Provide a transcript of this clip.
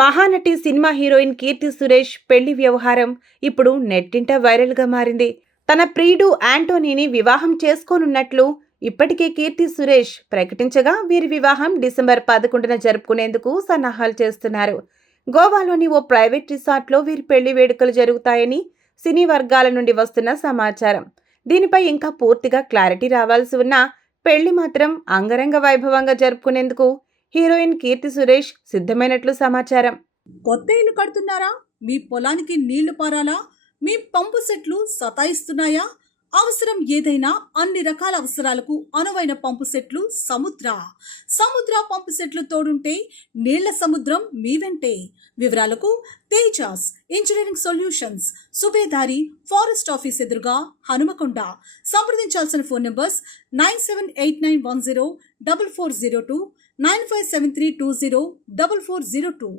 Mahanati cinema heroine Keerthy Suresh పెళ్లి వ్యవహారం ఇప్పుడు నెట్టింట వైరల్గా మారింది. తన ప్రియుడు యాంటోనీని వివాహం చేసుకోనున్నట్లు ఇప్పటికే కీర్తి సురేష్ ప్రకటించగా వీరి వివాహం డిసెంబర్ 11న జరుపుకునేందుకు సన్నాహాలు చేస్తున్నారు. గోవాలోని ఓ ప్రైవేట్ రిసార్ట్లో వీరి పెళ్లి వేడుకలు జరుగుతాయని సినీ వర్గాల నుండి వస్తున్న సమాచారం. దీనిపై ఇంకా పూర్తిగా క్లారిటీ రావాల్సి ఉన్నా పెళ్లి మాత్రం అంగరంగ వైభవంగా జరుపుకునేందుకు హీరోయిన్ కీర్తి సురేష్ సిద్ధమైనట్లు సమాచారం. కొత్త ఇల్లు కడుతున్నారా? మీ పొలానికి నీళ్లు పారాలా? మీ పంపు సెట్లు సతాయిస్తున్నాయా? అవసరం ఏదైనా అన్ని రకాల అవసరాలకు అనువైన పంపు సెట్లు సముద్ర పంపు సెట్లు తోడుంటే నీళ్ల సముద్రం మీ వెంటే. వివరాలకు Tejas engineering solutions, Subedari forest office ఎదురుగా, హనుమకొండ. సంప్రదించాల్సిన phone numbers 9789104402, 9573204402.